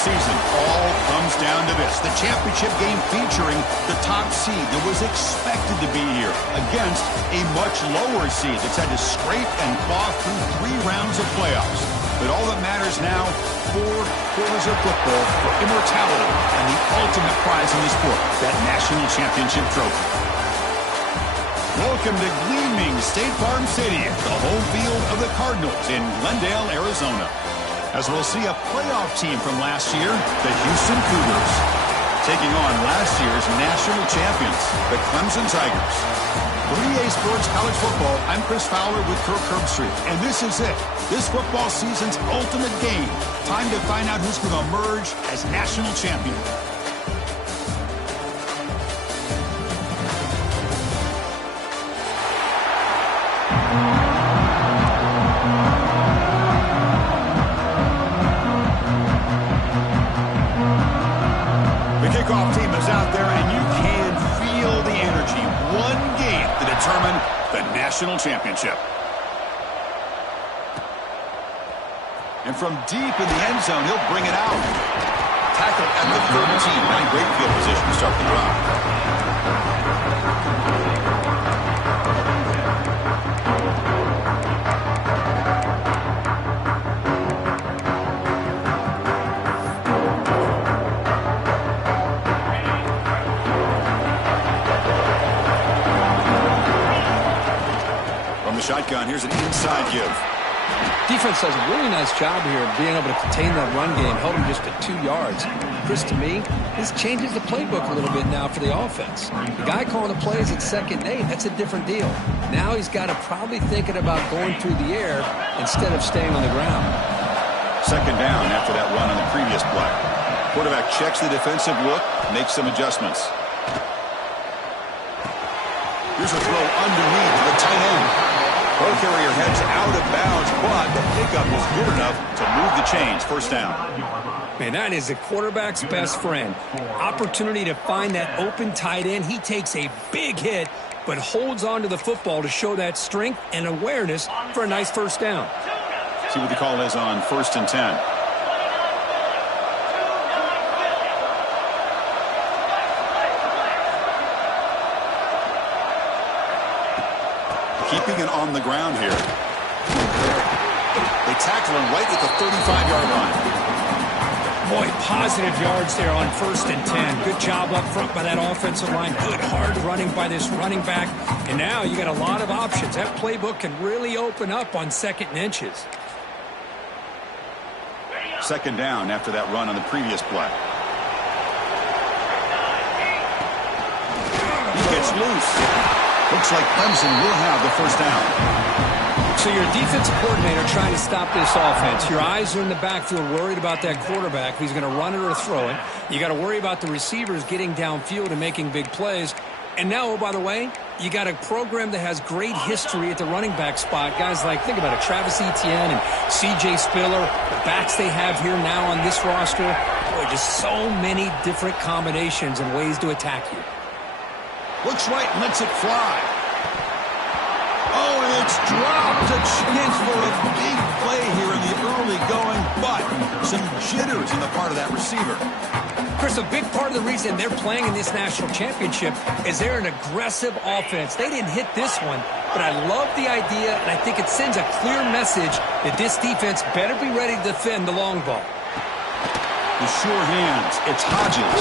season all comes down to this. The championship game featuring the top seed that was expected to be here against a much lower seed that's had to scrape and claw through 3 rounds of playoffs. But all that matters now, 4 quarters of football for immortality and the ultimate prize in the sport, that national championship trophy. Welcome to gleaming State Farm Stadium, the home field of the Cardinals in Glendale, Arizona. As we'll see a playoff team from last year, the Houston Cougars, taking on last year's national champions, the Clemson Tigers. For EA Sports College Football, I'm Chris Fowler with Kirk Herbstreit, and this is it. This football season's ultimate game. Time to find out who's going to emerge as national champion. Kickoff team is out there, and you can feel the energy. One game to determine the national championship. And from deep in the end zone, he'll bring it out. Tackle at the 13. Not in great field position to start the drive. Shotgun. Here's an inside give. Defense does a really nice job here of being able to contain that run game, held him just to 2 yards. Chris, to me, this changes the playbook a little bit now for the offense. The guy calling the plays at 2nd and 8, that's a different deal. Now he's got to probably thinking about going through the air instead of staying on the ground. 2nd down after that run on the previous play. Quarterback checks the defensive look, makes some adjustments. Here's a throw underneath the tight end. Ball carrier heads out of bounds, but the pickup is good enough to move the chains. 1st down. Man, that is a quarterback's best friend. Opportunity to find that open tight end. He takes a big hit, but holds on to the football to show that strength and awareness for a nice 1st down. See what the call is on 1st and 10. Keeping it on the ground here. They tackle him right at the 35-yard line. Boy, positive yards there on 1st and 10. Good job up front by that offensive line. Good hard running by this running back. And now you got a lot of options. That playbook can really open up on 2nd and inches. 2nd down after that run on the previous play. He gets loose. Looks like Clemson will have the 1st down. So you're a defensive coordinator trying to stop this offense. Your eyes are in the backfield worried about that quarterback who's going to run it or throw it. You got to worry about the receivers getting downfield and making big plays. And now, oh, by the way, you got a program that has great history at the running back spot. Guys like, think about it, Travis Etienne and C.J. Spiller, the backs they have here now on this roster. Boy, just so many different combinations and ways to attack you. Looks right and lets it fly. Oh, and it's dropped. A chance for a big play here in the early going, but some jitters on the part of that receiver. Chris, a big part of the reason they're playing in this national championship is they're an aggressive offense. They didn't hit this one, but I love the idea, and I think it sends a clear message that this defense better be ready to defend the long ball. The sure hands. It's Hodges.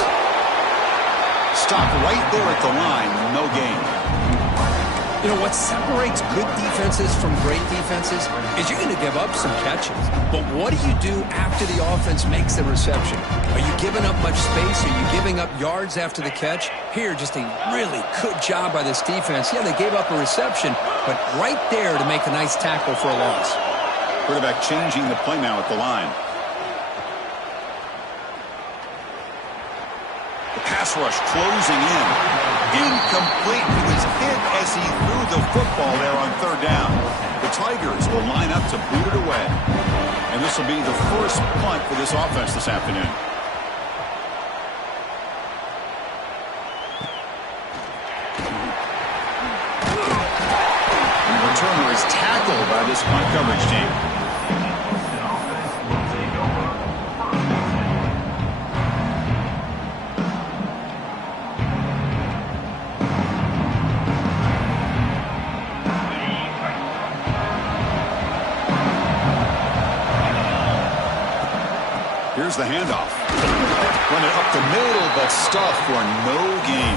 Stop right there at the line. No gain. You know, what separates good defenses from great defenses is you're going to give up some catches. But what do you do after the offense makes the reception? Are you giving up much space? Are you giving up yards after the catch? Here, just a really good job by this defense. Yeah, they gave up a reception, but right there to make a nice tackle for a loss. Quarterback changing the play now at the line. The pass rush closing in. Incomplete. He was hit as he threw the football there on 3rd down. The Tigers will line up to boot it away. And this will be the first punt for this offense this afternoon. And the returner is tackled by this punt coverage team. Here's the handoff. Run it up the middle, but stuffed for no gain.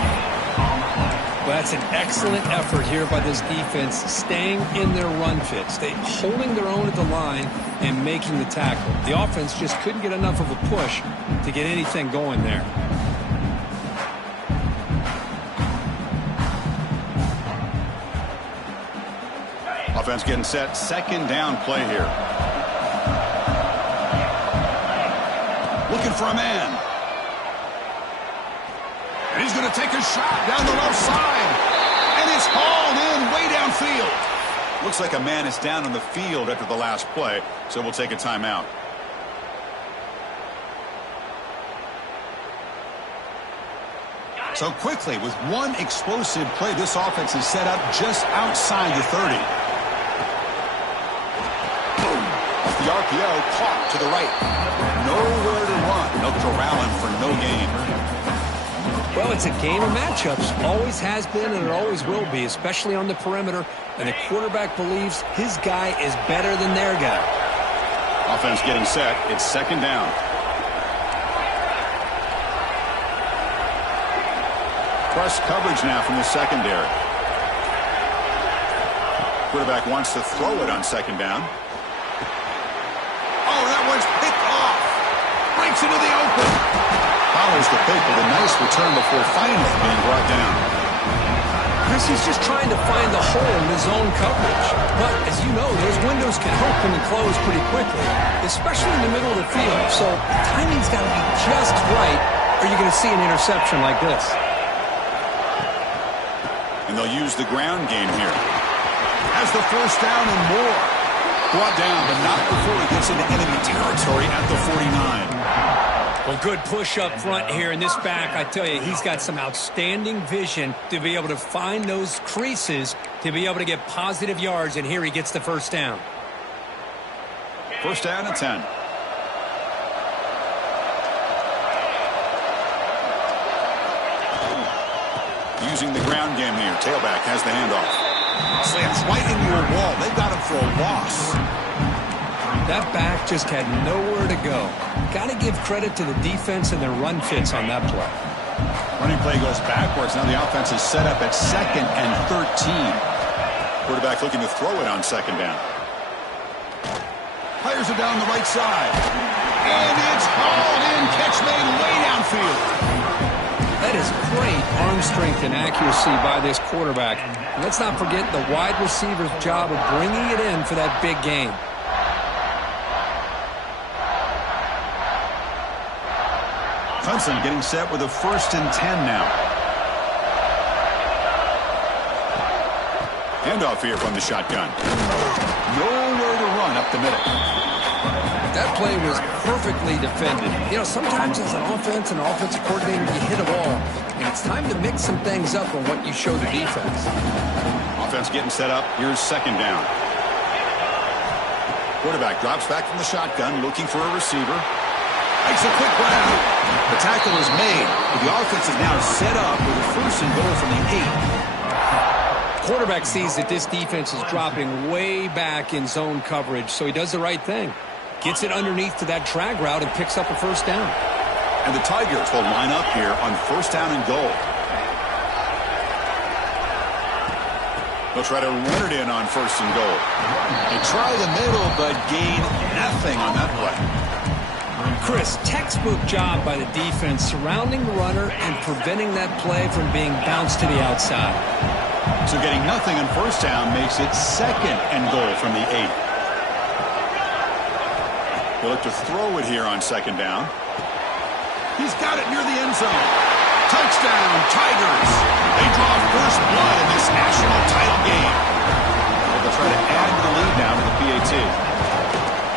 Well, that's an excellent effort here by this defense, staying in their run fits. They holding their own at the line and making the tackle. The offense just couldn't get enough of a push to get anything going there. Offense getting set. Second down play here. Looking for a man. And he's going to take a shot down the left side. And it's hauled in way downfield. Looks like a man is down on the field after the last play, so we'll take a timeout. So quickly, with one explosive play, this offense is set up just outside the 30. Boom. Off the RPO, caught to the right. Nowhere to run. No corralling for no gain. Well, it's a game of matchups. Always has been and it always will be, especially on the perimeter. And the quarterback believes his guy is better than their guy. Offense getting set. It's second down. Press coverage now from the secondary. Quarterback wants to throw it on second down. Oh, that one's picked off. Breaks into the open. Follows the pick with a nice return before finally being brought down. Chris, he's just trying to find the hole in his own coverage. But, as you know, those windows can open and close pretty quickly, especially in the middle of the field. So, timing's got to be just right, or you're going to see an interception like this. And they'll use the ground game here. Has the first down and more. Brought down, but not before he gets into enemy territory at the 49. Well, good push up front here in this back. I tell you, he's got some outstanding vision to be able to find those creases, to be able to get positive yards, and here he gets the first down. First down and 10. Using the ground game here. Tailback has the handoff. Slams right into your wall. They got him for a loss. That back just had nowhere to go. Got to give credit to the defense and their run fits on that play. Running play goes backwards. Now the offense is set up at second and 13. Quarterback looking to throw it on second down. Fires it down the right side. And it's hauled in. Catch made way downfield. That is great arm strength and accuracy by this quarterback. And let's not forget the wide receiver's job of bringing it in for that big game. Clemson getting set with a first and 10 now. Handoff here from the shotgun. Nowhere to run up the middle. That play was perfectly defended. You know, sometimes as an offense and offensive coordinator, you hit a ball, and it's time to mix some things up on what you show the defense. Offense getting set up. Here's second down. Quarterback drops back from the shotgun, looking for a receiver. Makes a quick grab. The tackle is made, but the offense is now set up with a first and goal from the 8. Quarterback sees that this defense is dropping way back in zone coverage, so he does the right thing. Gets it underneath to that drag route and picks up a first down. And the Tigers will line up here on first down and goal. They'll try to run it in on first and goal. They try the middle, but gain nothing on that play. Chris, textbook job by the defense surrounding the runner and preventing that play from being bounced to the outside. So getting nothing on first down makes it second and goal from the 8. They'll look to throw it here on second down. He's got it near the end zone. Touchdown, Tigers. They draw first blood in this national title game. They'll try to add to the lead now to the PAT.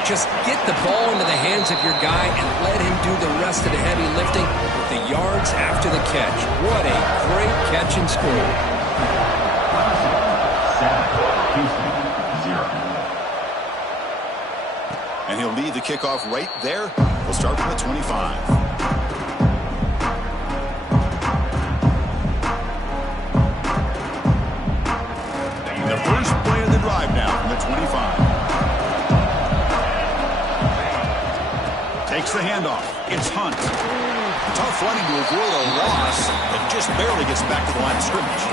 Just get the ball into the hands of your guy and let him do the rest of the heavy lifting with the yards after the catch. What a great catch and score. 7, Houston, 0. And he'll lead the kickoff right there. We'll start from the 25. The first play of the drive now from the 25. Fakes the handoff. It's Hunt. Tough running to avoid a loss, and just barely gets back to the line of scrimmage.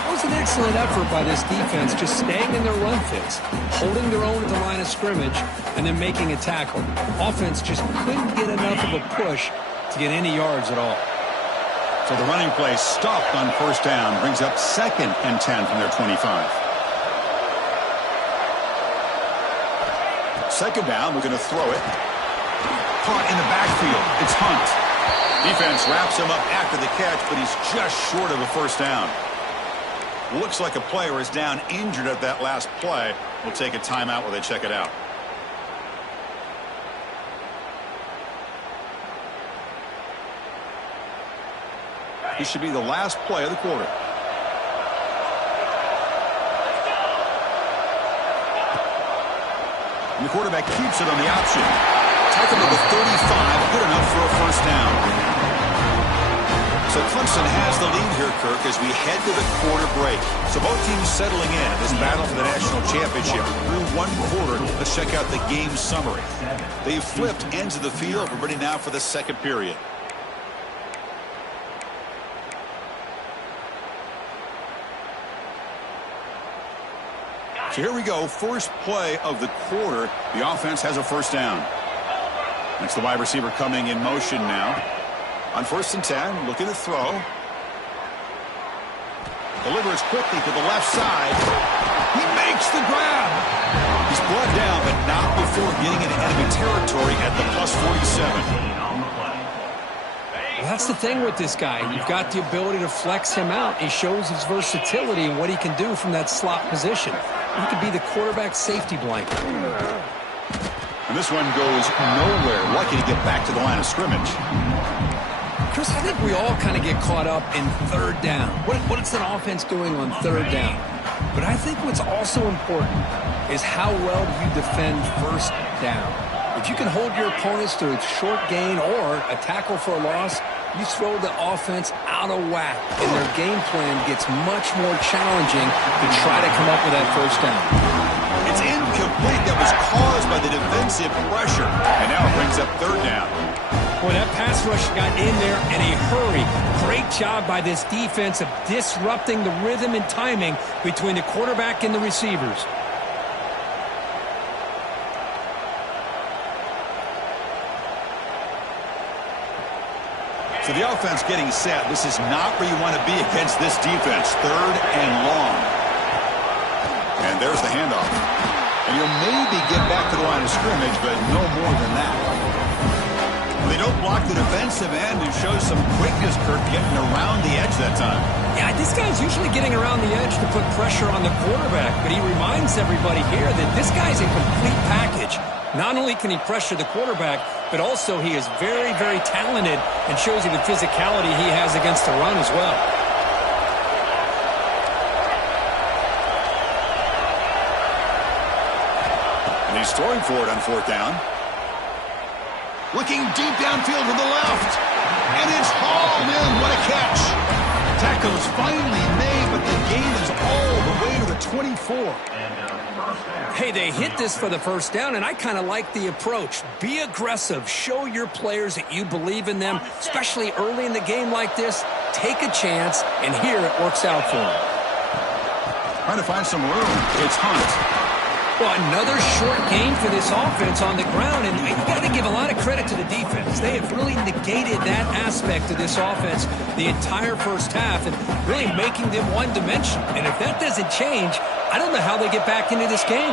That was an excellent effort by this defense, just staying in their run fits, holding their own at the line of scrimmage, and then making a tackle. Offense just couldn't get enough of a push to get any yards at all. So the running play stopped on first down, brings up 2nd and 10 from their 25. Second down, we're going to throw it. Caught in the backfield. It's Hunt. Defense wraps him up after the catch, but he's just short of a first down. Looks like a player is down injured at that last play. We'll take a timeout while they check it out. This should be the last play of the quarter. And the quarterback keeps it on the option. Tackle to the 35, good enough for a first down. So Clemson has the lead here, Kirk, as we head to the quarter break. So both teams settling in this battle for the national championship. Through one quarter, let's check out the game summary. They've flipped ends of the field. We're ready now for the second period. So here we go, first play of the quarter. The offense has a first down. It's the wide receiver coming in motion now. On 1st and 10, looking to throw. Delivers quickly to the left side. He makes the grab. He's brought down, but not before getting into enemy territory at the +47. Well, that's the thing with this guy. You've got the ability to flex him out. He shows his versatility and what he can do from that slot position. He could be the quarterback safety blanket. And this one goes nowhere. Lucky to get back to the line of scrimmage. Chris, I think we all kind of get caught up in third down. What is an offense doing on third down? But I think what's also important is how well you defend first down. If you can hold your opponents to a short gain or a tackle for a loss, you throw the offense out of whack, and their game plan gets much more challenging to try to come up with that first down. It's incomplete. That was caused by the defensive pressure, and now it brings up third down. Boy, that pass rush got in there in a hurry. Great job by this defense of disrupting the rhythm and timing between the quarterback and the receivers. So the offense getting set. This is not where you want to be against this defense. Third and long. And there's the handoff. And you'll maybe get back to the line of scrimmage, but no more than that. They don't block the defensive end and show some quickness, Kirk, getting around the edge that time. Yeah, this guy's usually getting around the edge to put pressure on the quarterback, but he reminds everybody here that this guy's a complete package. Not only can he pressure the quarterback, but also he is very, very talented and shows you the physicality he has against the run as well. And he's throwing for it on 4th down. Looking deep downfield to the left. And it's hauled in. What a catch. Tackle is finally made, but the gain is all the way to the 24. Hey, they hit this for the first down, and I kind of like the approach. Be aggressive. Show your players that you believe in them, especially early in the game like this. Take a chance, and here it works out for them. Trying to find some room. It's Hunt. Well, another short game for this offense on the ground, and you got to give a lot of credit to the defense. They have really negated that aspect of this offense the entire first half and really making them one-dimensional. And if that doesn't change, I don't know how they get back into this game.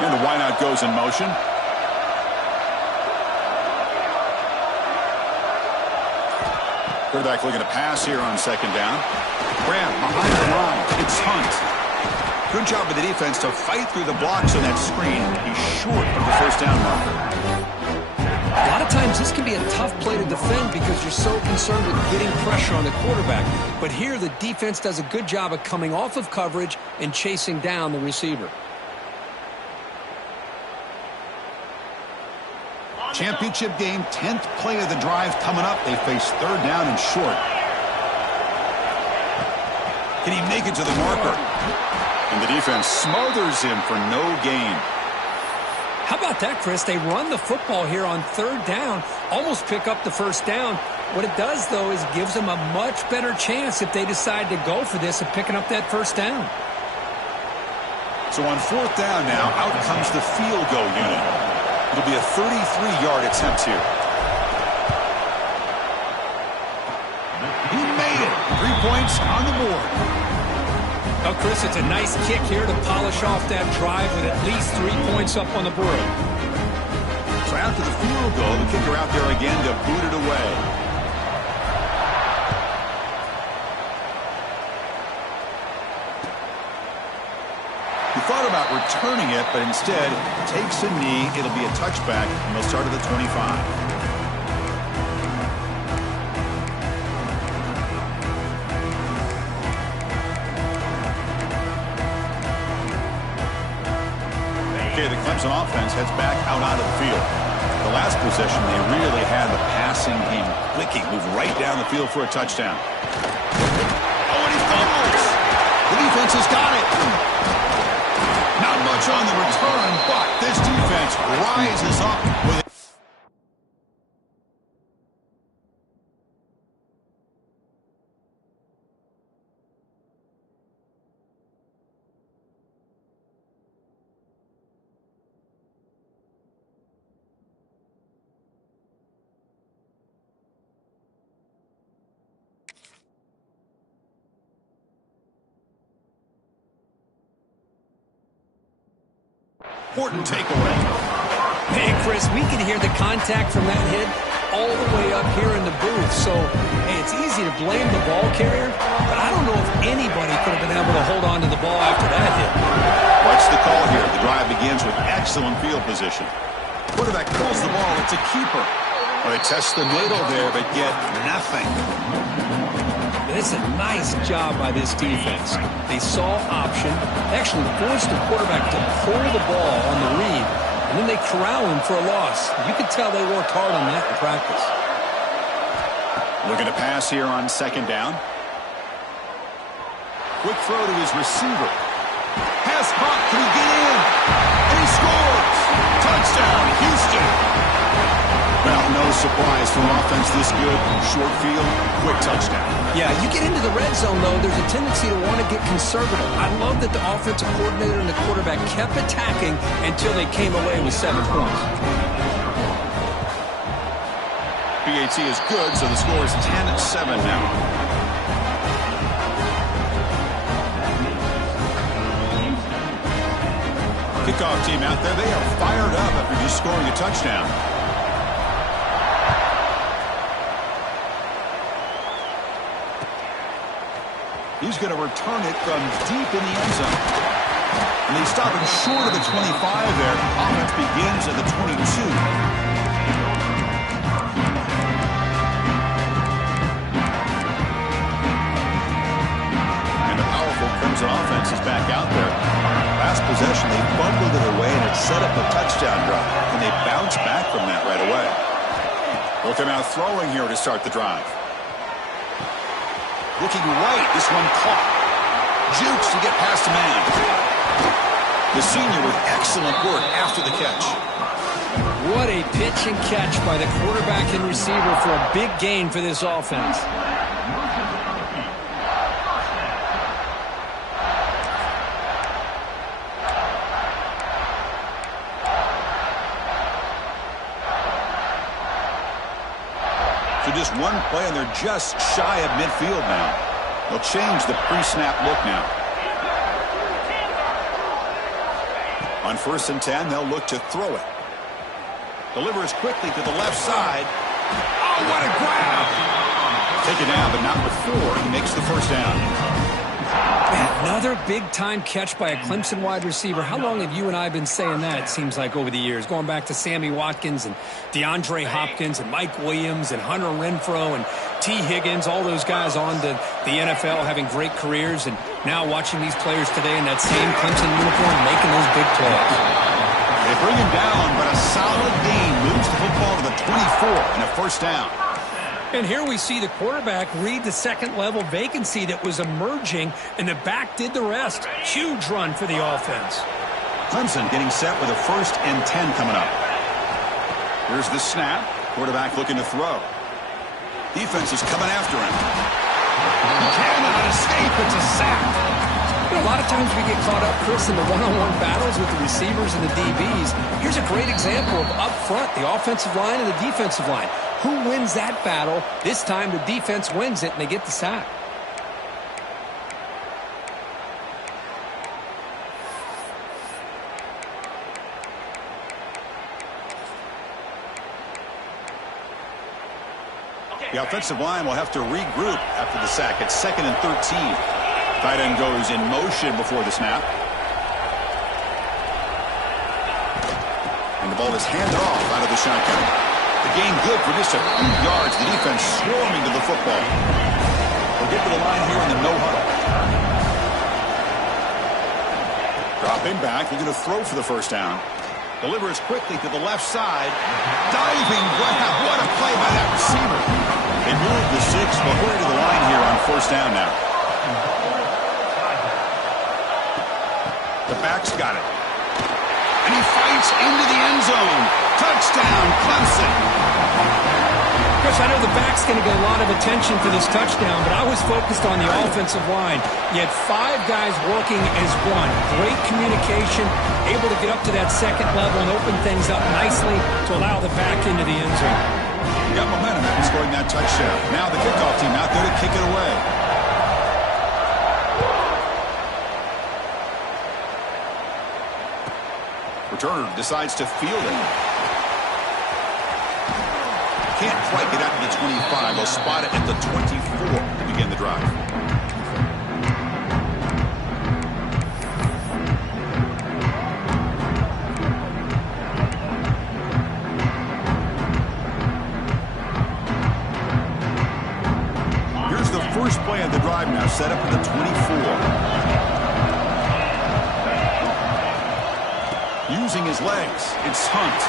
And the wideout goes in motion. Quarterback looking to pass here on 2nd down. Graham behind the line. It's Hunt. Good job of the defense to fight through the blocks on that screen. He's short of the first down marker. A lot of times this can be a tough play to defend because you're so concerned with getting pressure on the quarterback. But here the defense does a good job of coming off of coverage and chasing down the receiver. Championship game, 10th play of the drive coming up. They face 3rd down and short. Can he make it to the marker? And the defense smothers him for no gain. How about that, Chris? They run the football here on third down, almost pick up the first down. What it does, though, is gives them a much better chance if they decide to go for this of picking up that first down. So on fourth down now, out comes the field goal unit. It'll be a 33-yard attempt here. He made it. 3 points on the board. Oh, Chris, it's a nice kick here to polish off that drive with at least 3 points up on the board. So after the field goal, the kicker out there again to boot it away. He thought about returning it, but instead takes a knee. It'll be a touchback, and they'll start at the 25. Okay, the Clemson offense heads back out onto the field. The last possession, they really had the passing game clicking, move right down the field for a touchdown. Oh, and he fumbles! The defense has got it. Not much on the return, but this defense rises up with it. Important takeaway. Hey, Chris, we can hear the contact from that hit all the way up here in the booth. So, hey, it's easy to blame the ball carrier, but I don't know if anybody could have been able to hold on to the ball after that hit. What's the call here? The drive begins with excellent field position. Quarterback pulls the ball. It's a keeper. Well, they test the middle there, but get nothing. It's a nice job by this defense. They saw option, actually forced the quarterback to pull the ball on the read, and then they corral him for a loss. You could tell they worked hard on that in practice. Looking to pass here on second down. Quick throw to his receiver. Pass caught. Can he get in? And he scores! Touchdown, Houston! Well, no surprise for offense this good. Short field, quick touchdown. Yeah, you get into the red zone, though, there's a tendency to want to get conservative. I love that the offensive coordinator and the quarterback kept attacking until they came away with 7 points. PAT is good, so the score is 10-7 now. Kickoff team out there, they are fired up after just scoring a touchdown. He's going to return it from deep in the end zone. And they stop him short of the 25 there. Offense begins at the 22. And the powerful Clemson offense is back out there. Last possession, they fumbled it away, and it set up a touchdown drive. And they bounce back from that right away. They'll come out throwing here to start the drive. Looking right, this one caught. Jukes to get past a man. The senior with excellent work after the catch. What a pitch and catch by the quarterback and receiver for a big gain for this offense. So just one play, and they're just shy of midfield now. They'll change the pre-snap look now. On 1st and 10, they'll look to throw it. Delivers quickly to the left side. Oh, what a grab! Taken down, but not before he makes the first down. Another big-time catch by a Clemson wide receiver. How long have you and I been saying that, it seems like, over the years? Going back to Sammy Watkins and DeAndre Hopkins and Mike Williams and Hunter Renfrow and T. Higgins, all those guys on to the NFL having great careers, and now watching these players today in that same Clemson uniform making those big plays. They bring him down, but a solid gain moves the football to the 24 and a first down. And here we see the quarterback read the second-level vacancy that was emerging, and the back did the rest. Huge run for the offense. Clemson getting set with a 1st and 10 coming up. Here's the snap. Quarterback looking to throw. Defense is coming after him. He cannot escape. It's a sack. You know, a lot of times we get caught up, Chris, in the one-on-one battles with the receivers and the DBs. Here's a great example of up front, the offensive line and the defensive line. Who wins that battle? This time the defense wins it, and they get the sack. The offensive line will have to regroup after the sack. It's 2nd and 13. Tight end goes in motion before the snap. And the ball is handed off out of the shotgun. The gain good for just a few yards. The defense swarming to the football. We'll get to the line here in the no huddle. Dropping back. They're going to throw for the 1st down. Delivers quickly to the left side. Diving grab. What a play by that receiver. They move the 6, but we're to the line here on 1st down now. The back's got it. And he fights into the end zone. Touchdown, Clemson. Chris, I know the back's going to get a lot of attention for this touchdown, but I was focused on the offensive line. You had 5 guys working as one. Great communication, able to get up to that 2nd level and open things up nicely to allow the back into the end zone. Got momentum after scoring that touchdown. Now the kickoff team out there to kick it away. Returner decides to field it. Can't quite get out to the 25. They'll spot it at the 24 to begin the drive. Here's the first play of the drive now, set up at the 24. Using his legs, it's Hunt.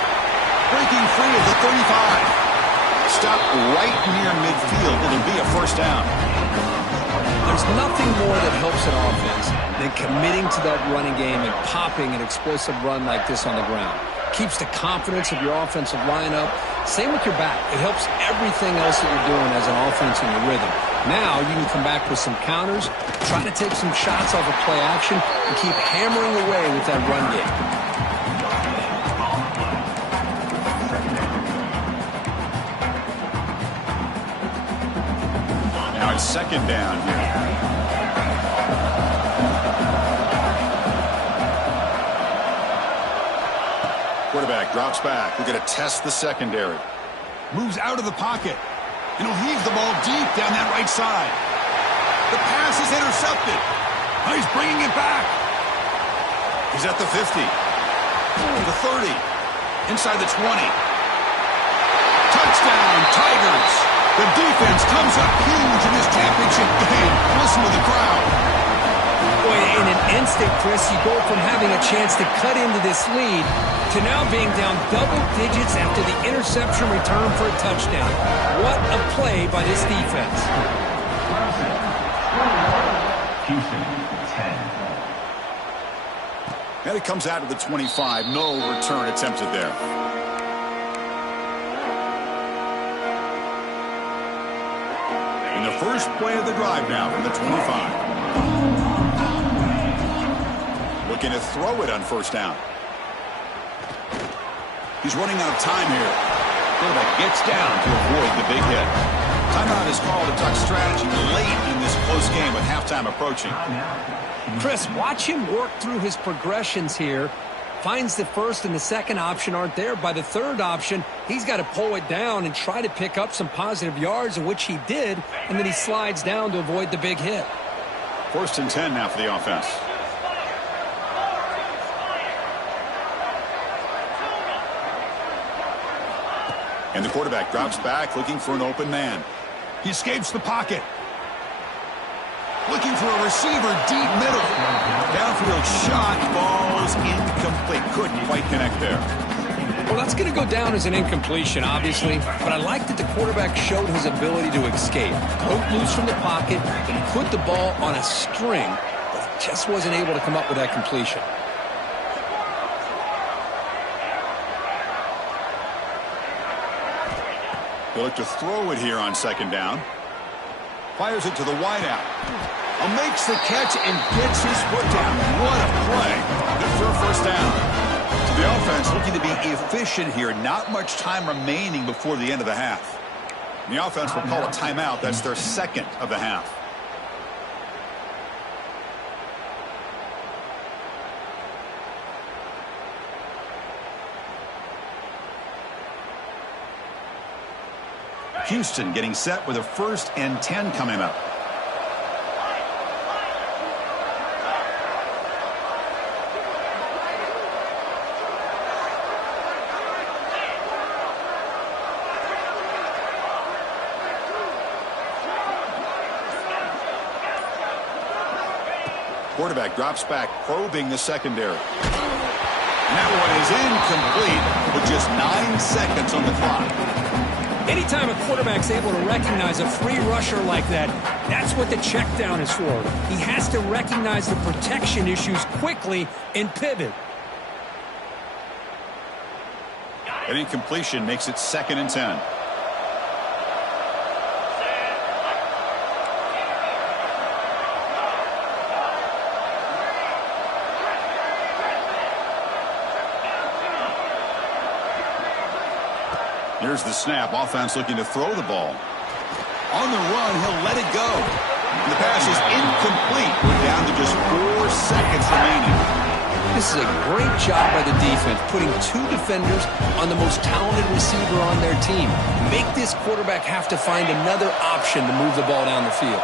Breaking free of the 35. Stop right near midfield. It'll be a 1st down. There's nothing more that helps an offense than committing to that running game and popping an explosive run like this on the ground. Keeps the confidence of your offensive lineup. Same with your back. It helps everything else that you're doing as an offense in your rhythm. Now you can come back with some counters, try to take some shots off of play action, and keep hammering away with that run game. Now it's 2nd down here. Quarterback drops back. We're going to test the secondary. Moves out of the pocket. And he'll heave the ball deep down that right side. The pass is intercepted. Oh, he's bringing it back. He's at the 50. The 30. Inside the 20. Touchdown, Tigers. The defense comes up huge in this championship game. Listen to the crowd. Boy, in an instant, Chris, you go from having a chance to cut into this lead to now being down double digits after the interception return for a touchdown. What a play by this defense. And it comes out to the 25. No return attempted there. And the first play of the drive now from the 25. Looking to throw it on 1st down. He's running out of time here. Quarterback gets down to avoid the big hit. Timeout is called to talk strategy late in this close game with halftime approaching. Chris, watch him work through his progressions here. Finds the 1st and the 2nd option aren't there. By the 3rd option, he's got to pull it down and try to pick up some positive yards, in which he did, and then he slides down to avoid the big hit. 1st and 10 now for the offense. And the quarterback drops back, looking for an open man. He escapes the pocket. Looking for a receiver deep middle. Downfield shot falls incomplete. Couldn't quite connect there. Well, that's going to go down as an incompletion, obviously. But I like that the quarterback showed his ability to escape. Broke loose from the pocket and put the ball on a string, but just wasn't able to come up with that completion. He'll look to throw it here on second down. Fires it to the wideout. Makes the catch and gets his foot down. What a play. Good for a first down. So the offense looking to be efficient here. Not much time remaining before the end of the half. The offense will call a timeout. That's their second of the half. Houston getting set with a 1st and 10 coming up. Quarterback drops back, probing the secondary. And that one is incomplete with just 9 seconds on the clock. Anytime a quarterback's able to recognize a free rusher like that, that's what the check down is for. He has to recognize the protection issues quickly and pivot. An incompletion makes it 2nd and 10. Here's the snap. Offense looking to throw the ball. On the run, he'll let it go. And the pass is incomplete. We're down to just 4 seconds remaining. This is a great job by the defense, putting 2 defenders on the most talented receiver on their team. Make this quarterback have to find another option to move the ball down the field.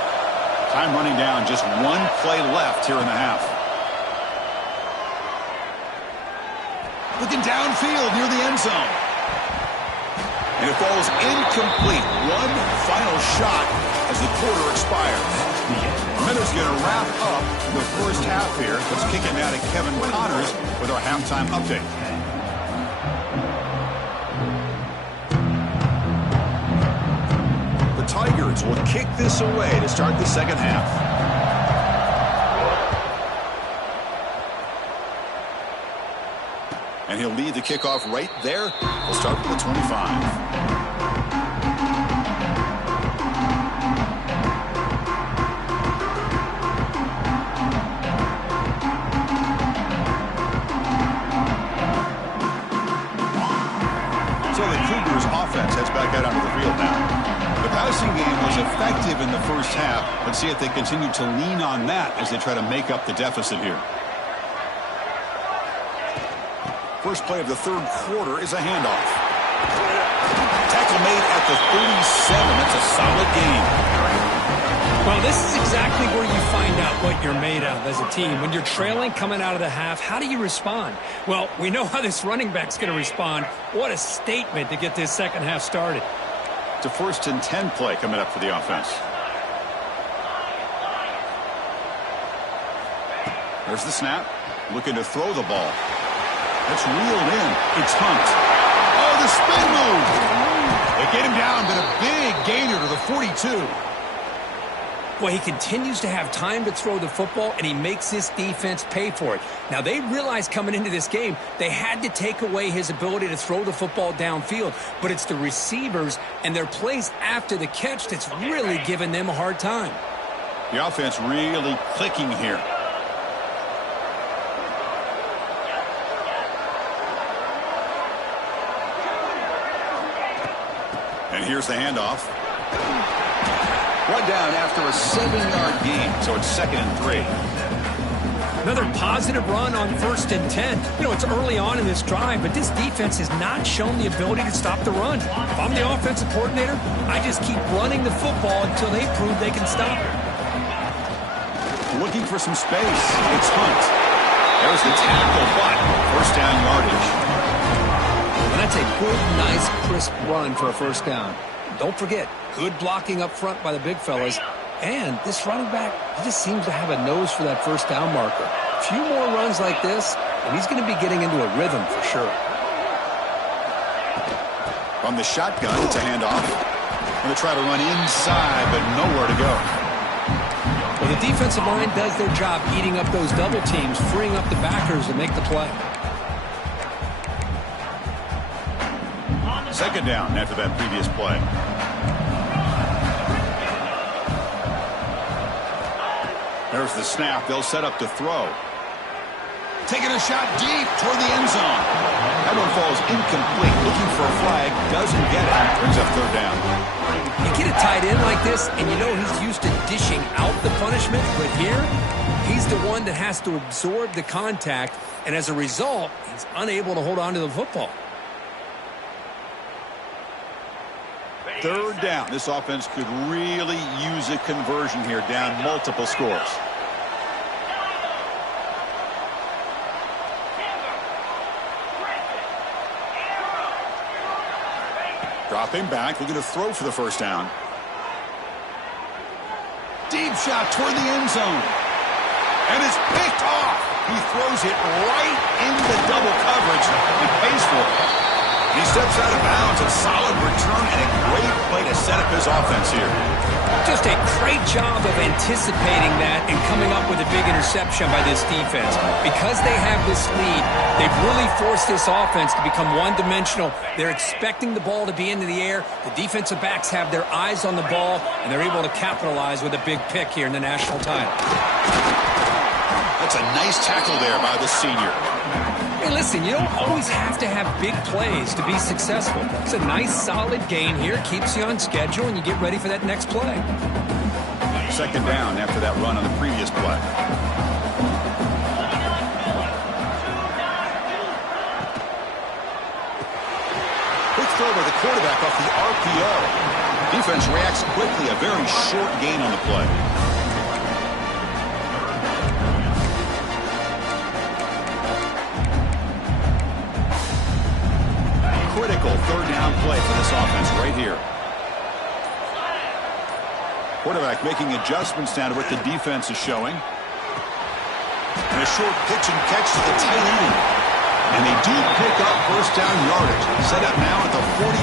Time running down. Just 1 play left here in the half. Looking downfield near the end zone. And it falls incomplete. One final shot as the quarter expires. Miners going to wrap up the first half here. Let's kick it now to Kevin Connors with our halftime update. The Tigers will kick this away to start the second half. And he'll lead the kickoff right there. We'll start with the 25. So the Cougars offense heads back out onto the field now. The passing game was effective in the first half. Let's see if they continue to lean on that as they try to make up the deficit here. First play of the 3rd quarter is a handoff. Tackle made at the 37. That's a solid gain. Well, this is exactly where you find out what you're made of as a team. When you're trailing coming out of the half, how do you respond? Well, we know how this running back's going to respond. What a statement to get this second half started. It's a 1st and 10 play coming up for the offense. There's the snap. Looking to throw the ball. That's reeled in. It's Hunt. Oh, the spin move. They get him down, but a big gainer to the 42. Well, he continues to have time to throw the football, and he makes this defense pay for it. Now, they realized coming into this game they had to take away his ability to throw the football downfield, but it's the receivers and their plays after the catch that's really giving them a hard time. The offense really clicking here. And here's the handoff. Run down after a 7-yard gain, so it's 2nd and 3. Another positive run on 1st and 10. You know, it's early on in this drive, but this defense has not shown the ability to stop the run. If I'm the offensive coordinator, I just keep running the football until they prove they can stop it. Looking for some space. It's Hunt. There's the tackle, but 1st down yardage. Well, that's a good, nice, crisp run for a 1st down. Don't forget, good blocking up front by the big fellas. And this running back, he just seems to have a nose for that 1st down marker. A few more runs like this, and he's going to be getting into a rhythm for sure. From the shotgun, it's a handoff. Going to try to run inside, but nowhere to go. Well, the defensive line does their job eating up those double teams, freeing up the backers to make the play. Second down after that previous play. There's the snap. They'll set up to throw. Taking a shot deep toward the end zone. That one falls incomplete. Looking for a flag. Doesn't get it. Brings up third down. You get a tight end like this, and you know he's used to dishing out the punishment. But here, he's the one that has to absorb the contact. And as a result, he's unable to hold on to the football. Third down. This offense could really use a conversion here, down multiple scores. Dropping back, looking to throw for the first down. Deep shot toward the end zone. And it's picked off. He throws it right into double coverage and pays for it. He steps out of bounds. A solid return and a great play to set up his offense here. Just a great job of anticipating that and coming up with a big interception by this defense. Because they have this lead, they've really forced this offense to become one-dimensional. They're expecting the ball to be into the air. The defensive backs have their eyes on the ball, and they're able to capitalize with a big pick here in the national title. That's a nice tackle there by the senior. Hey, listen, you don't always have to have big plays to be successful. It's a nice, solid gain here. Keeps you on schedule, and you get ready for that next play. Second down after that run on the previous play. Quick throw by the quarterback off the RPO. Defense reacts quickly. A very short gain on the play. Critical third down play for this offense right here. Quarterback making adjustments down to what the defense is showing. And a short pitch and catch to the tight end. And they do pick up first down yardage. Set up now at the 44.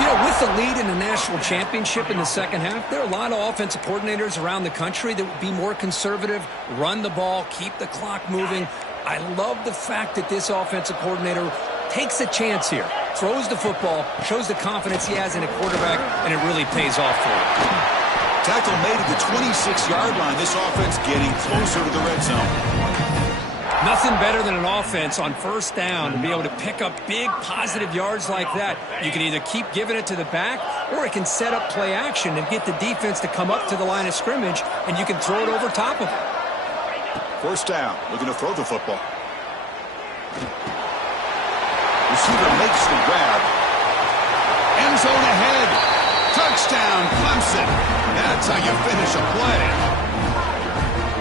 You know, with the lead in the national championship in the second half, there are a lot of offensive coordinators around the country that would be more conservative, run the ball, keep the clock moving. I love the fact that this offensive coordinator takes a chance here, throws the football, shows the confidence he has in a quarterback, and it really pays off for him. Tackle made at the 26-yard line. This offense getting closer to the red zone. Nothing better than an offense on first down to be able to pick up big positive yards like that. You can either keep giving it to the back, or it can set up play action and get the defense to come up to the line of scrimmage, and you can throw it over top of it. First down, looking to throw the football. Receiver makes the grab. End zone ahead. Touchdown, Clemson. That's how you finish a play.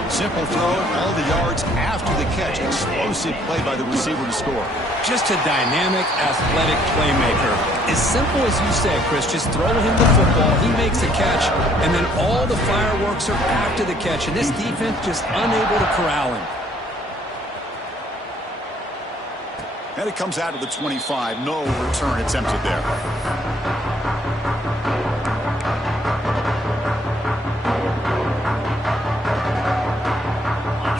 Simple throw, all the yards after the catch. Explosive play by the receiver to score. Just a dynamic, athletic playmaker. As simple as you said, Chris, just throw him the football, he makes a catch, and then all the fireworks are after the catch, and this defense just unable to corral him. And it comes out of the 25. No return attempted there.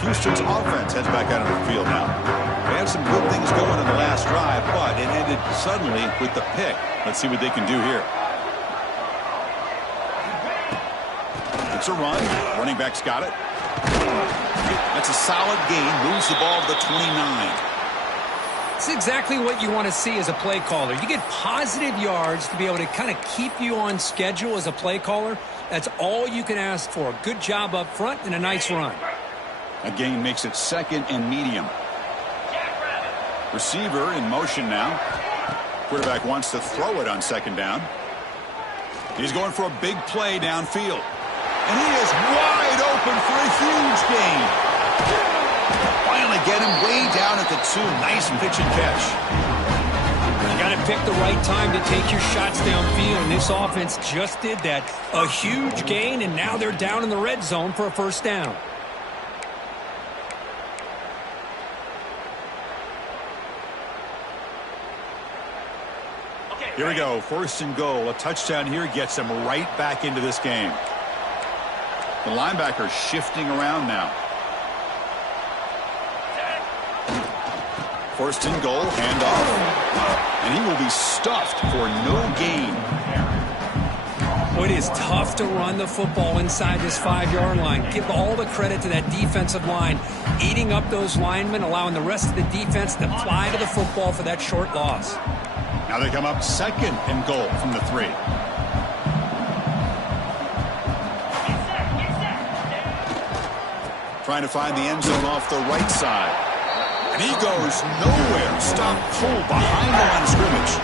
Houston's offense heads back out of the field now. They had some good things going in the last drive, but it ended suddenly with the pick. Let's see what they can do here. It's a run. Running back's got it. That's a solid gain. Moves the ball to the 29. It's exactly what you want to see as a play caller. You get positive yards to be able to kind of keep you on schedule as a play caller. That's all you can ask for. Good job up front and a nice run. A gain makes it second and medium. Receiver in motion now. Quarterback wants to throw it on second down. He's going for a big play downfield. And he is wide open for a huge gain. Finally get him way down at the 2. Nice pitch and catch. You got to pick the right time to take your shots downfield, and this offense just did that. A huge gain, and now they're down in the red zone for a first down. Here we go. First and goal. A touchdown here gets them right back into this game. The linebacker shifting around now. First and goal. Handoff. And he will be stuffed for no gain. Well, it is tough to run the football inside this 5-yard line. Give all the credit to that defensive line, eating up those linemen, allowing the rest of the defense to fly to the football for that short loss. Now they come up 2nd and goal from the 3. Trying to find the end zone off the right side. And he goes nowhere. Stop pull behind the line of scrimmage.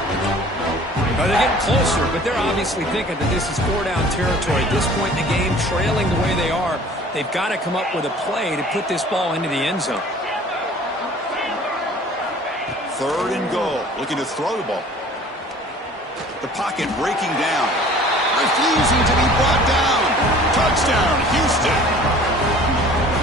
They're getting closer, but they're obviously thinking that this is 4-down territory. At this point in the game, trailing the way they are, they've got to come up with a play to put this ball into the end zone. 3rd and goal. Looking to throw the ball. The pocket breaking down. Refusing to be brought down. Touchdown, Houston.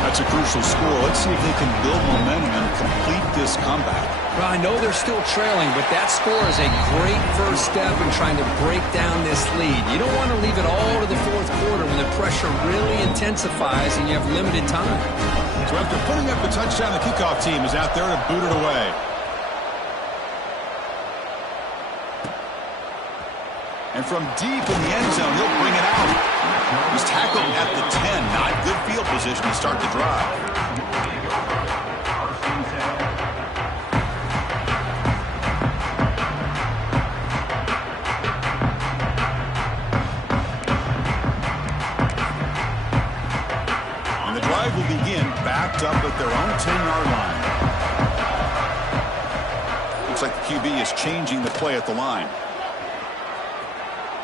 That's a crucial score. Let's see if they can build momentum and complete this comeback. Well, I know they're still trailing, but that score is a great first step in trying to break down this lead. You don't want to leave it all to the 4th quarter when the pressure really intensifies and you have limited time. So after putting up the touchdown, the kickoff team is out there to boot it away. And from deep in the end zone, he'll bring it out. He's tackled at the 10. Not good field position to start the drive. And the drive will begin backed up at their own 10-yard line. Looks like the QB is changing the play at the line.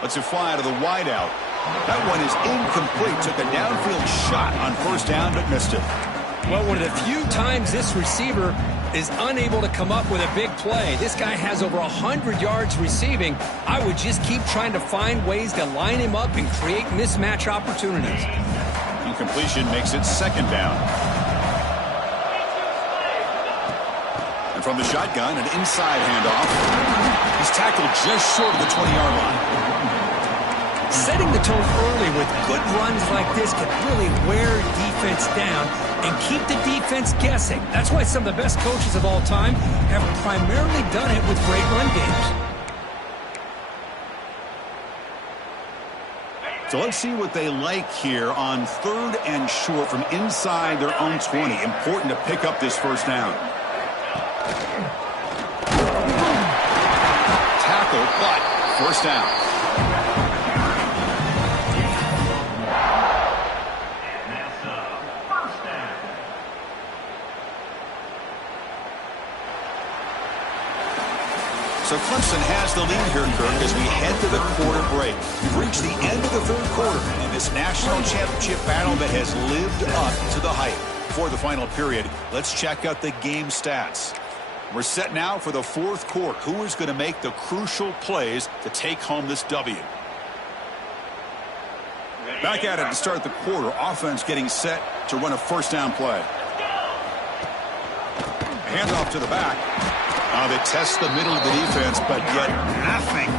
Lets it fly to the wideout. That one is incomplete. Took a downfield shot on 1st down, but missed it. Well, one of the few times this receiver is unable to come up with a big play. This guy has over 100 yards receiving. I would just keep trying to find ways to line him up and create mismatch opportunities. Incompletion makes it 2nd down. And from the shotgun, an inside handoff. He's tackled just short of the 20-yard line. Setting the tone early with good runs like this can really wear defense down and keep the defense guessing. That's why some of the best coaches of all time have primarily done it with great run games. So let's see what they like here on 3rd and short from inside their own 20. Important to pick up this 1st down. Tackle, but 1st down. So Clemson has the lead here, Kirk, as we head to the quarter break. We've reached the end of the 3rd quarter in this national championship battle that has lived up to the hype. For the final period, let's check out the game stats. We're set now for the 4th quarter. Who is going to make the crucial plays to take home this W? Back at it to start the quarter. Offense getting set to run a 1st down play. Handoff to the back. They test the middle of the defense, but yet nothing.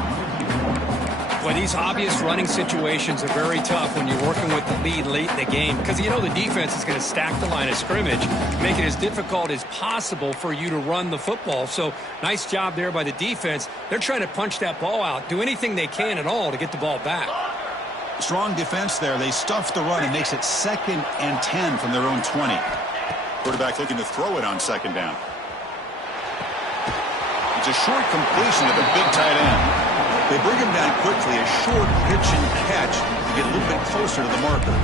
Well, these obvious running situations are very tough when you're working with the lead late in the game because you know the defense is going to stack the line of scrimmage, make it as difficult as possible for you to run the football. So nice job there by the defense. They're trying to punch that ball out, do anything they can at all to get the ball back. Strong defense there. They stuff the run and makes it 2nd and 10 from their own 20. Quarterback looking to throw it on 2nd down. It's a short completion to the big tight end. They bring him down quickly, a short pitch and catch to get a little bit closer to the marker.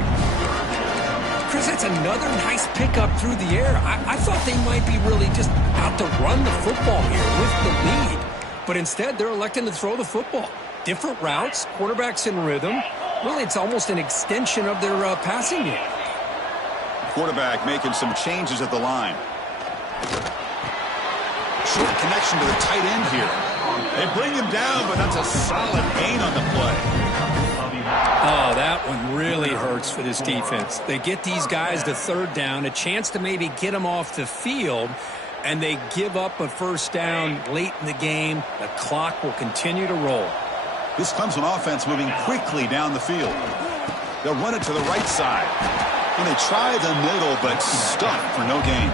Chris, that's another nice pickup through the air. I thought they might be really just out to run the football here with the lead. But instead, they're electing to throw the football. Different routes, quarterbacks in rhythm. Really, it's almost an extension of their passing game. Quarterback making some changes at the line. Short connection to the tight end here. They bring him down, but that's a solid gain on the play. Oh, that one really hurts for this defense. They get these guys to 3rd down, a chance to maybe get them off the field, and they give up a 1st down late in the game. The clock will continue to roll. This Clemson offense moving quickly down the field. They'll run it to the right side. And they try the middle, but stuck for no gain.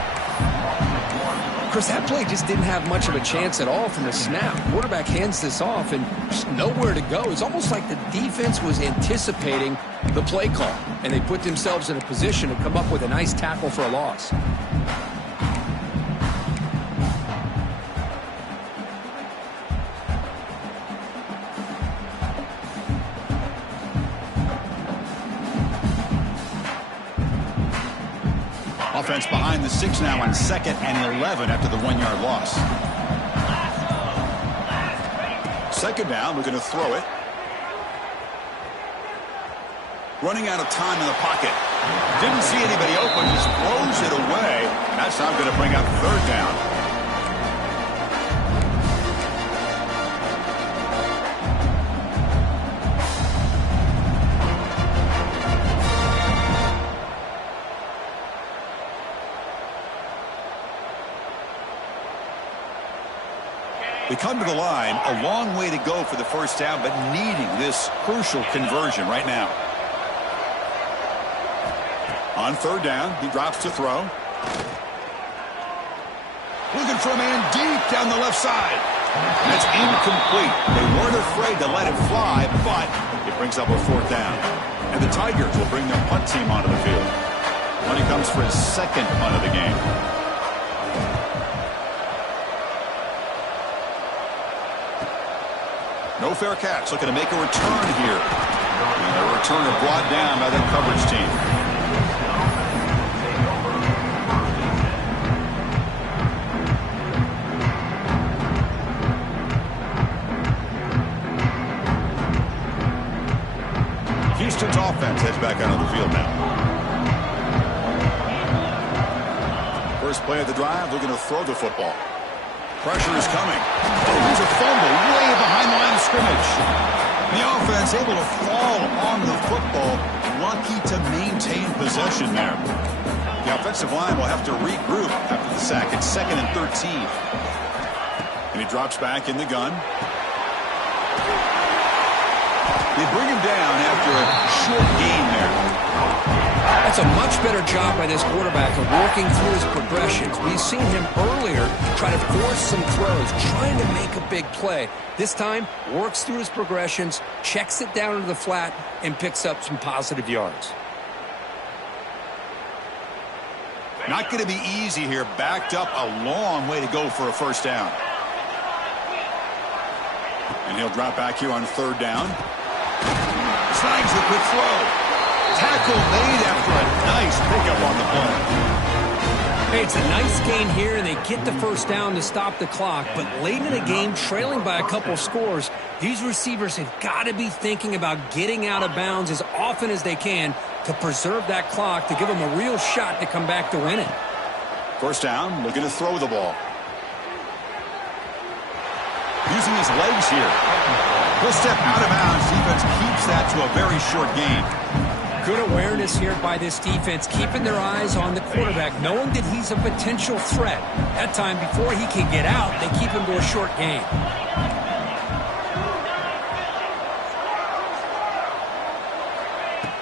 Chris, that play just didn't have much of a chance at all from the snap. Quarterback hands this off and just nowhere to go. It's almost like the defense was anticipating the play call, and they put themselves in a position to come up with a nice tackle for a loss. Offense behind the 6 now on 2nd and 11 after the 1-yard loss. 2nd down, we're going to throw it. Running out of time in the pocket. Didn't see anybody open, just throws it away. That's not going to bring up 3rd down. We come to the line, a long way to go for the 1st down, but needing this crucial conversion right now. On 3rd down, he drops to throw. Looking for a man deep down the left side. That's incomplete. They weren't afraid to let it fly, but it brings up a 4th down. And the Tigers will bring their punt team onto the field when he comes for his 2nd punt of the game. No fair catch, looking to make a return here. And the returner brought down by that coverage team. Houston's offense heads back out on the field now. First play of the drive, looking to throw the football. Pressure is coming. Oh, here's a fumble way behind the line of scrimmage. The offense able to fall on the football. Lucky to maintain possession there. The offensive line will have to regroup after the sack. It's 2nd and 13. And he drops back in the gun. They bring him down after a short gain there. That's a much better job by this quarterback of working through his progressions. We've seen him earlier try to force some throws, trying to make a big play. This time, works through his progressions, checks it down into the flat, and picks up some positive yards. Not going to be easy here. Backed up a long way to go for a 1st down. And he'll drop back here on 3rd down. Snags the quick throw. Tackle made after a nice pickup on the play. Hey, it's a nice gain here, and they get the 1st down to stop the clock. But late in the game, trailing by a couple scores, these receivers have got to be thinking about getting out of bounds as often as they can to preserve that clock, to give them a real shot to come back to win it. 1st down, looking to throw the ball. Using his legs here. He'll step out of bounds. Defense keeps that to a very short gain. Good awareness here by this defense, keeping their eyes on the quarterback, knowing that he's a potential threat. That time, before he can get out, they keep him to a short gain.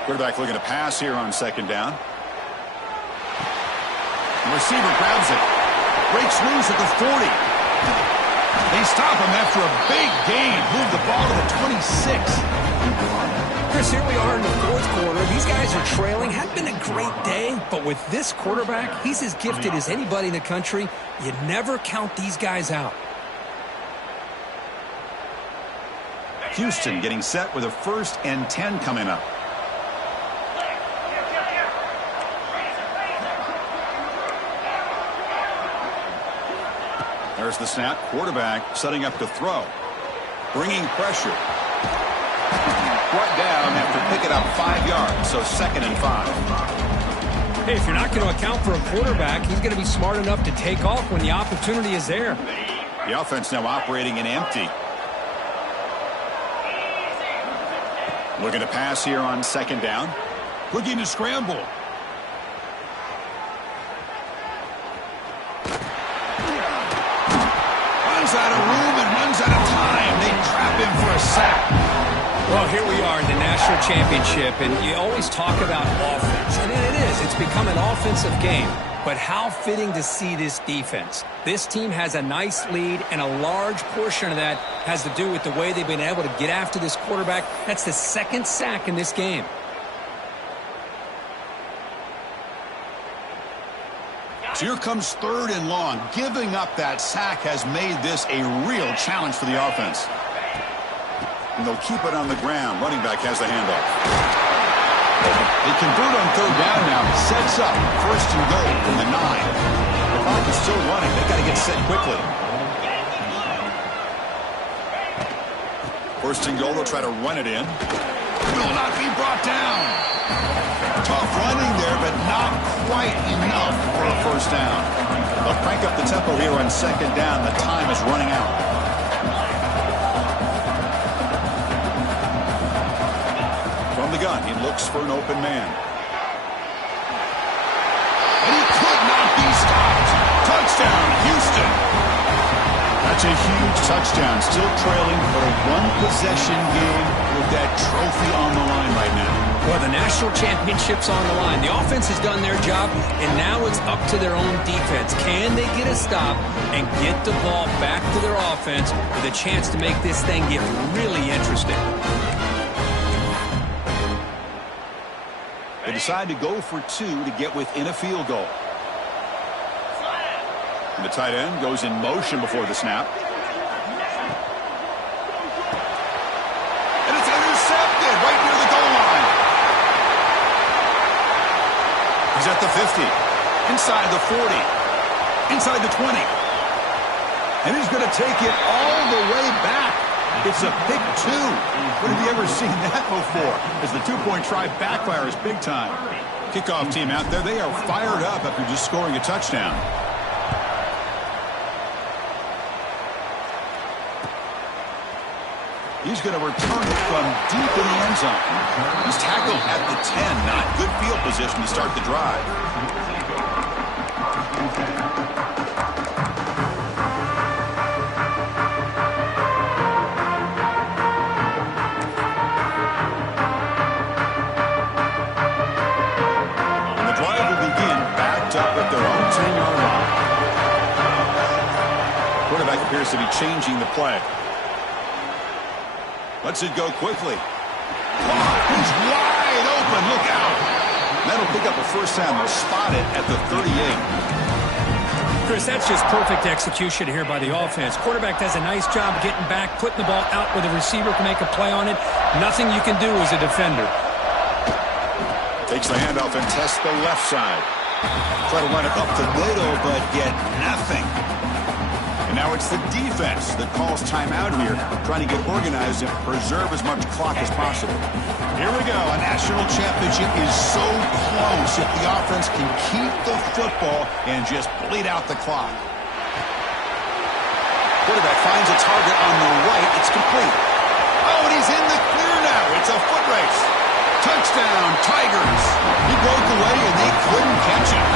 Quarterback looking to pass here on 2nd down. The receiver grabs it. Breaks loose at the 40. They stop him after a big gain. Move the ball to the 26. Chris, here we are in the 4th quarter. These guys are trailing. Hadn't been a great day, but with this quarterback, he's as gifted as anybody in the country. You never count these guys out. Houston getting set with a 1st and 10 coming up. There's the snap. Quarterback setting up to throw. Bringing pressure. Brought down after picking up 5 yards, so 2nd and 5. Hey, if you're not going to account for a quarterback, he's going to be smart enough to take off when the opportunity is there. The offense now operating in empty. Looking to pass here on 2nd down. Looking to scramble. Runs out of room and runs out of time. They trap him for a sack. Well, here we are in the national championship, and you always talk about offense, and it is. It's become an offensive game. But how fitting to see this defense. This team has a nice lead, and a large portion of that has to do with the way they've been able to get after this quarterback. That's the second sack in this game. So here comes 3rd and long. Giving up that sack has made this a real challenge for the offense. And they'll keep it on the ground. Running back has the handoff. They convert on 3rd down now. Sets up 1st and goal from the 9. The clock is still running. They got to get set quickly. 1st and goal. They'll try to run it in. Will not be brought down. Tough running there, but not quite enough for a 1st down. They'll crank up the tempo here on 2nd down. The time is running out. From the gun, he looks for an open man. And he could not be stopped. Touchdown, Houston. That's a huge touchdown. Still trailing, but a one-possession game with that trophy on the line right now. Well, the national championship's on the line. The offense has done their job, and now it's up to their own defense. Can they get a stop and get the ball back to their offense with a chance to make this thing get really interesting? They decide to go for 2 to get within a field goal. And the tight end goes in motion before the snap. And it's intercepted right near the goal line. He's at the 50. Inside the 40. Inside the 20. And he's going to take it all the way back. It's a pick 2. When have you ever seen that before? As the 2-point try backfires big time. Kickoff team out there, they are fired up after just scoring a touchdown. He's going to return it from deep in the end zone. He's tackled at the 10. Not good field position to start the drive. And the drive will begin backed up at their own 10-yard line. Quarterback appears to be changing the play. Lets it go quickly. Oh, he's wide open. Look out. That'll pick up a 1st down. They'll spot it at the 38. Chris, that's just perfect execution here by the offense. Quarterback does a nice job getting back, putting the ball out where the receiver can make a play on it. Nothing you can do as a defender. Takes the handoff and tests the left side. Try to run it up the middle, but get nothing. And now it's the defense that calls timeout here, trying to get organized and preserve as much clock as possible. Here we go. A national championship is so close if the offense can keep the football and just bleed out the clock. Quarterback finds a target on the right. It's complete. Oh, and he's in the clear now. It's a foot race. Touchdown, Tigers. He broke away, and they couldn't catch him.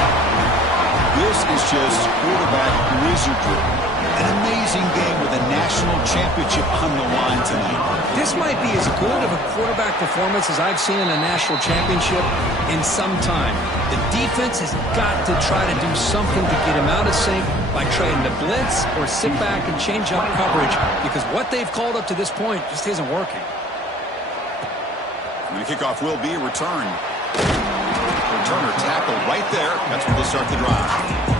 This is just quarterback wizardry. An amazing game with a national championship on the line tonight. This might be as good of a quarterback performance as I've seen in a national championship in some time. The defense has got to try to do something to get him out of sync by trying to blitz or sit back and change up coverage, because what they've called up to this point just isn't working. And the kickoff will be returned. Returner tackled right there. That's where they'll start the drive.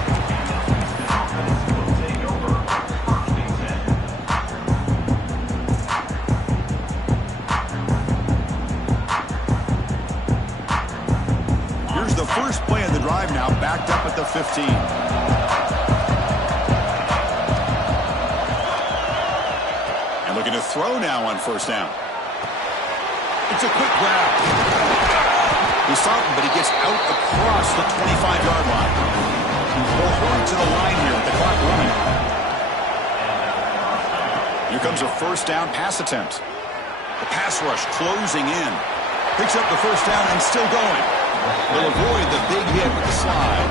The first play of the drive now, backed up at the 15. And looking to throw now on 1st down. It's a quick grab. He's starting, but he gets out across the 25-yard line. They'll hurry to the line here with the clock running. Here comes a 1st down pass attempt. The pass rush closing in. Picks up the 1st down and still going. They'll avoid the big hit with the slide.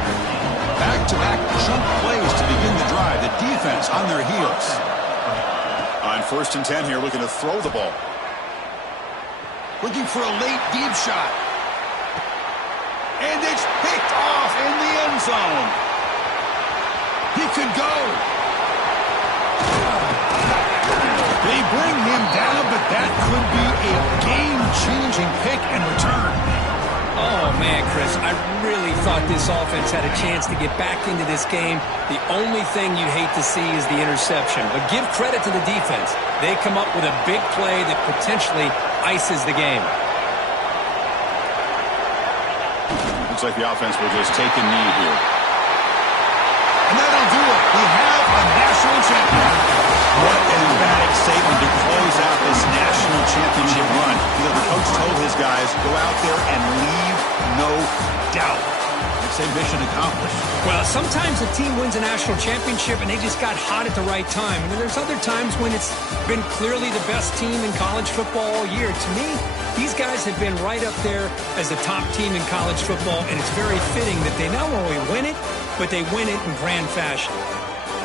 Back-to-back jump plays to begin the drive. The defense on their heels. On 1st and 10 here, looking to throw the ball. Looking for a late deep shot. And it's picked off in the end end zone. He could go. They bring him down, but that could be a game-changing pick and return. Oh, man, Chris, I really thought this offense had a chance to get back into this game. The only thing you'd hate to see is the interception. But give credit to the defense. They come up with a big play that potentially ices the game. Looks like the offense will just take a knee here. And that'll do it. We have a national champion. What an emphatic statement to close out this national championship run. You know, the coach told his guys, go out there and leave no doubt. I'd say mission accomplished. Well, sometimes a team wins a national championship and they just got hot at the right time. And then there's other times when it's been clearly the best team in college football all year. To me, these guys have been right up there as the top team in college football, and it's very fitting that they not only win it, but they win it in grand fashion.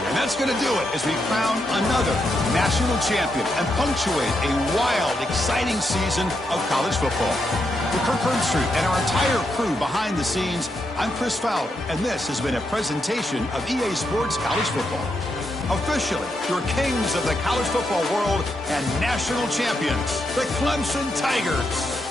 And that's going to do it as we crown another national champion and punctuate a wild, exciting season of college football. For Kirk Herbstreit and our entire crew behind the scenes, I'm Chris Fowler, and this has been a presentation of EA Sports College Football. Officially, your kings of the college football world and national champions, the Clemson Tigers.